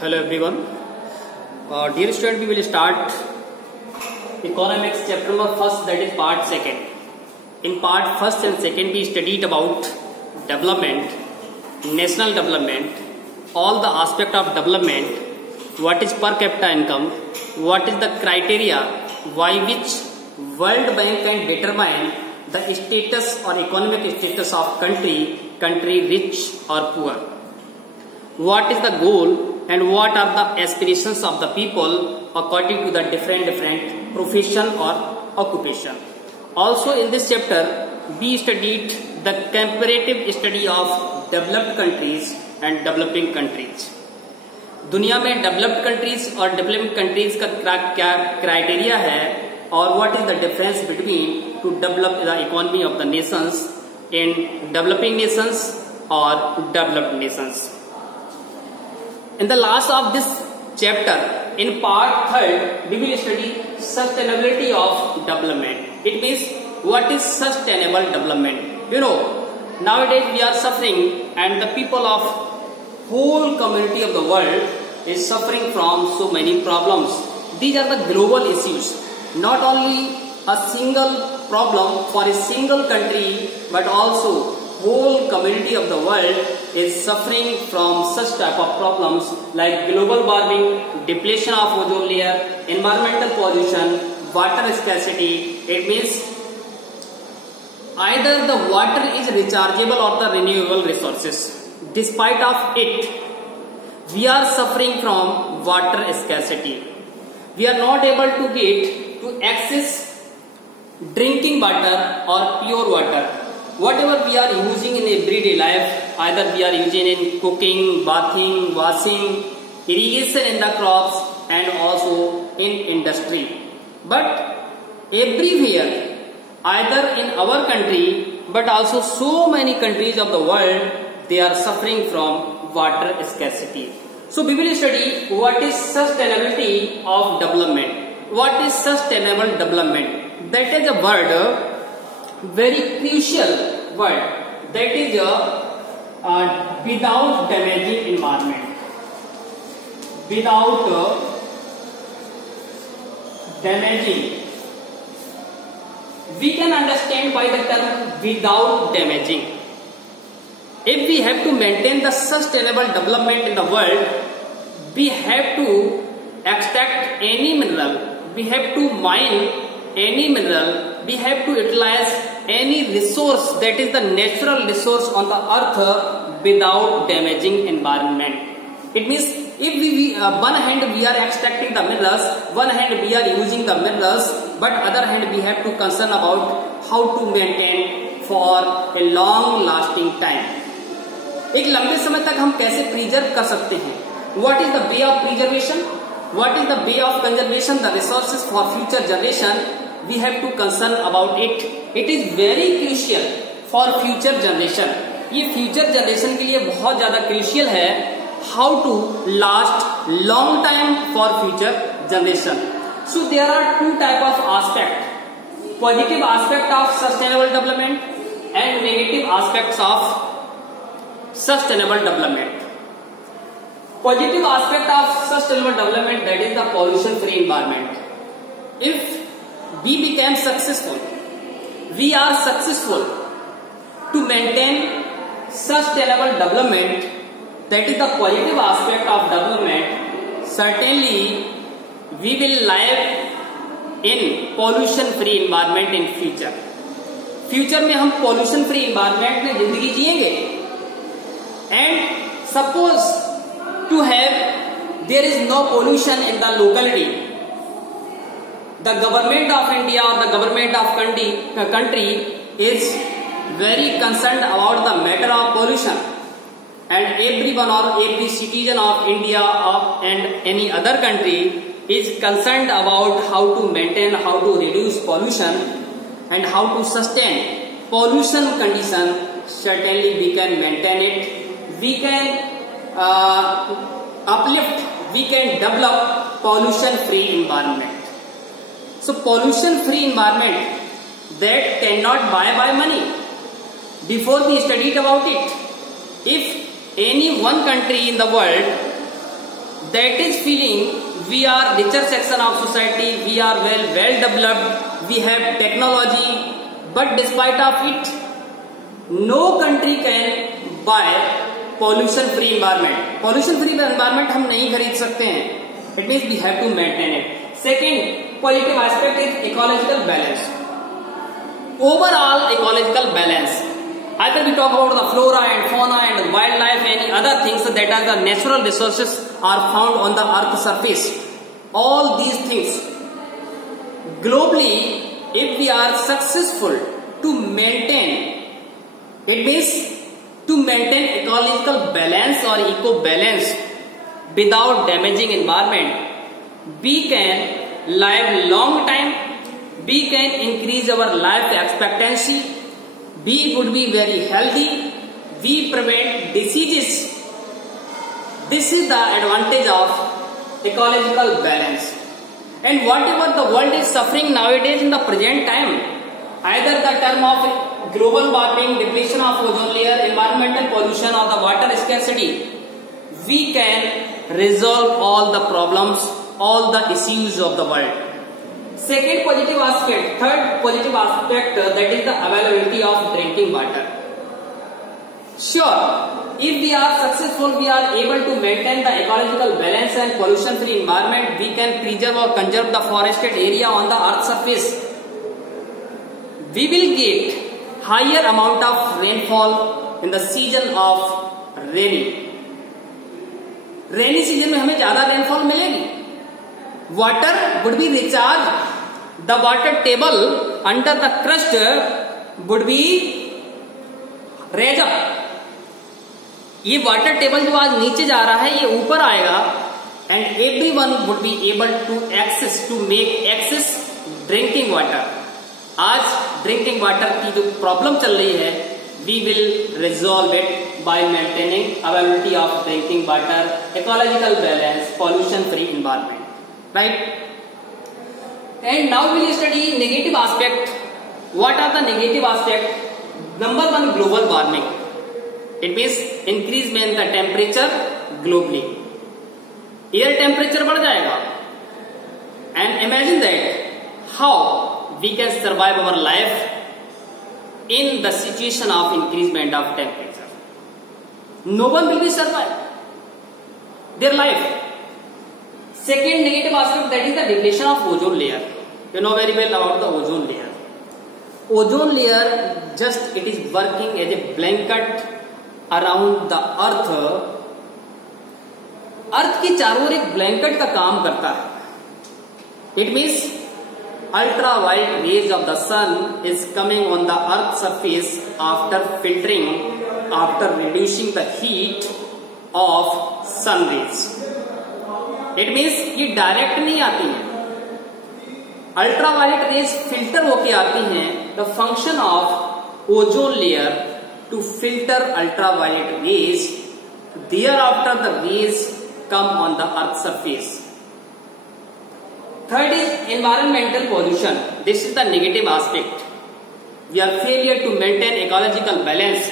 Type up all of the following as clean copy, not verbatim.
Hello everyone. Dear student, we will start economics chapter number first, that is part second. In part first and second we studied about development, national development, all the aspect of development, what is per capita income, what is the criteria by which World Bank can determine the status or economic status of country rich or poor. What is the goal and what are the aspirations of the people according to the different profession or occupation. Also in this chapter we studied the comparative study of developed countries and developing countries. दुनिया में developed countries और developing countries का क्या criteria है और what is the difference between to develop the economy of the nations in developing nations or developed nations. In the last of this chapter, in part third, we will study sustainability of development. It means what is sustainable development. You know, nowadays we are suffering and the people of whole community of the world is suffering from so many problems. These are the global issues. Not only a single problem for a single country, but also whole community of the world is suffering from such type of problems like global warming, depletion of ozone layer, environmental pollution, water scarcity. It means either the water is rechargeable or the renewable resources. Despite of it, we are suffering from water scarcity. We are not able to get to access drinking water or pure water. Whatever we are using in everyday life, either we are using in cooking, bathing, washing, irrigation in the crops and also in industry. But everywhere, either in our country but also so many countries of the world, they are suffering from water scarcity. So we will study what is sustainability of development. What is sustainable development? That is a word, very crucial word. That is without damaging environment. Without damaging. We can understand by the term without damaging. If we have to maintain the sustainable development in the world, we have to extract any mineral, we have to mine any mineral, we have to utilize any resource that is the natural resource on the earth without damaging environment. It means if one hand we are extracting the minerals, one hand we are using the minerals, but other hand we have to concern about how to maintain for a long lasting time. एक लंबे समय तक हम कैसे preserve कर सकते हैं? What is the way of preservation? What is the way of conservation? The resources for future generation, we have to concern about it. It is very crucial for future generation. ये future generation के लिए बहुत ज्यादा crucial है. How to last long time for future generation. So there are two type of aspect. Positive aspect of sustainable development and negative aspects of sustainable development. Positive aspect of sustainable development, that is the pollution free environment. If we became successful, we are successful to maintain sustainable development, that is the positive aspect of development, certainly we will live in pollution free environment in future. Future में हम pollution free environment में जिंदगी जिएंगे. And suppose to have there is no pollution in the locality, the government of India or the government of country is very concerned about the matter of pollution, and everyone or every citizen of India and any other country is concerned about how to maintain, how to reduce pollution and how to sustain pollution condition. Certainly we can maintain it. We can uplift, we can develop pollution free environment. So pollution free environment that cannot buy by money. Before we studied about it, if any one country in the world that is feeling we are richer section of society, we are well developed, we have technology, but despite of it, no country can buy pollution free environment. Pollution free environment हम नहीं खरीद सकते हैं. It means we have to maintain it. Second positive aspect is ecological balance. Overall ecological balance. Either we talk about the flora and fauna and wildlife, any other things that are the natural resources are found on the earth's surface. All these things globally, if we are successful to maintain, it means to maintain ecological balance or eco balance without damaging environment, we can live long time, we can increase our life expectancy, we would be very healthy, we prevent diseases. This is the advantage of ecological balance. And whatever the world is suffering nowadays in the present time, either the term of global warming, depletion of ozone layer, environmental pollution or the water scarcity, we can resolve all the problems, all the issues of the world. Second positive aspect, third positive aspect, that is the availability of drinking water. Sure, if we are successful, we are able to maintain the ecological balance and pollution free environment, we can preserve or conserve the forested area on the earth's surface. We will get higher amount of rainfall in the season of rainy. Rainy season में हमें ज्यादा rainfall मिलेगी. Water would be recharged. The water table under the crust would be raised up. ये water table जो आज नीचे जा रहा है ये ऊपर आएगा and everyone would be able to make access drinking water. आज drinking water की जो problem चल रही है, we will resolve it by maintaining availability of drinking water, ecological balance, pollution free environment. Right? And now we will study negative aspect. What are the negative aspect? Number one, global warming. It means increase in the temperature globally. Air temperature बढ़ जाएगा. And imagine that how we can survive our life in the situation of increasement of temperature. No one will be survive their life. Second negative aspect, that is the depletion of ozone layer. You know very well about the ozone layer. Ozone layer just it is working as a blanket around the earth. अर्थ की चारों ओर एक blanket का काम करता है. It means ultraviolet rays of the sun is coming on the earth surface after filtering, after reducing the heat of sun rays. It means ये direct नहीं आती है. अल्ट्रावायलेट रेज फिल्टर होके आती हैं. The function of ozone layer to filter ultraviolet rays, thereafter the rays come on the earth surface. Third is environmental pollution. This is the negative aspect. We are failure to maintain ecological balance.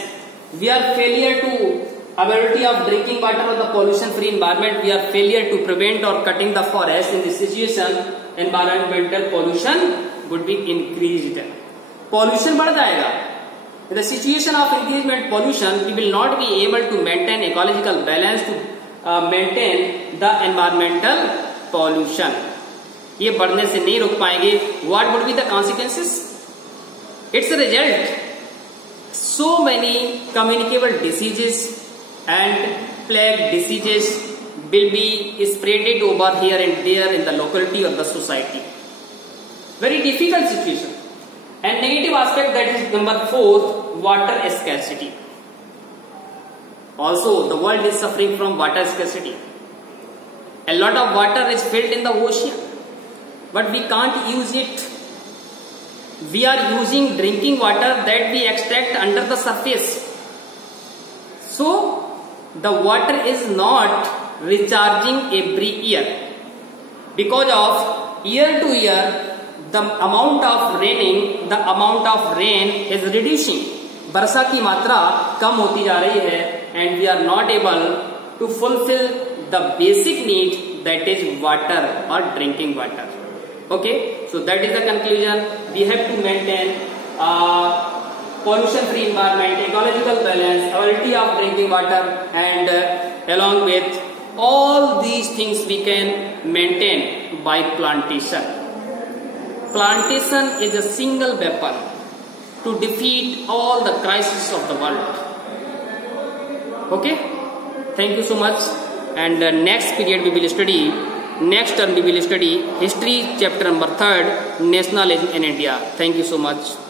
We are failure to availability of drinking water or the pollution free environment. We are failure to prevent or cutting the forest. In this situation, environmental pollution would be increased. Pollution बढ़ जाएगा. In the situation of increasement pollution, we will not be able to maintain ecological balance to maintain the environmental pollution. ये बढ़ने से नहीं रोक पाएंगे. What would be the consequences? It's a result. So many communicable diseases and plague diseases will be spreaded over here and there in the locality of the society. Very difficult situation. And negative aspect, that is number 4, water scarcity. Also, the world is suffering from water scarcity. A lot of water is filled in the ocean, but we can't use it. We are using drinking water that we extract under the surface. So, the water is not recharging every year. Because of year to year, the amount of raining, the amount of rain is reducing. वर्षा की मात्रा कम होती जा रही है and we are not able to fulfill the basic need, that is water or drinking water. Okay, so that is the conclusion. We have to maintain pollution free environment, ecological balance, quality of drinking water, and along with all these things we can maintain by plantation. Plantation is a single weapon to defeat all the crises of the world. Okay, thank you so much. And next period we will study, next term we will study history chapter number 3, nationalism in India. Thank you so much.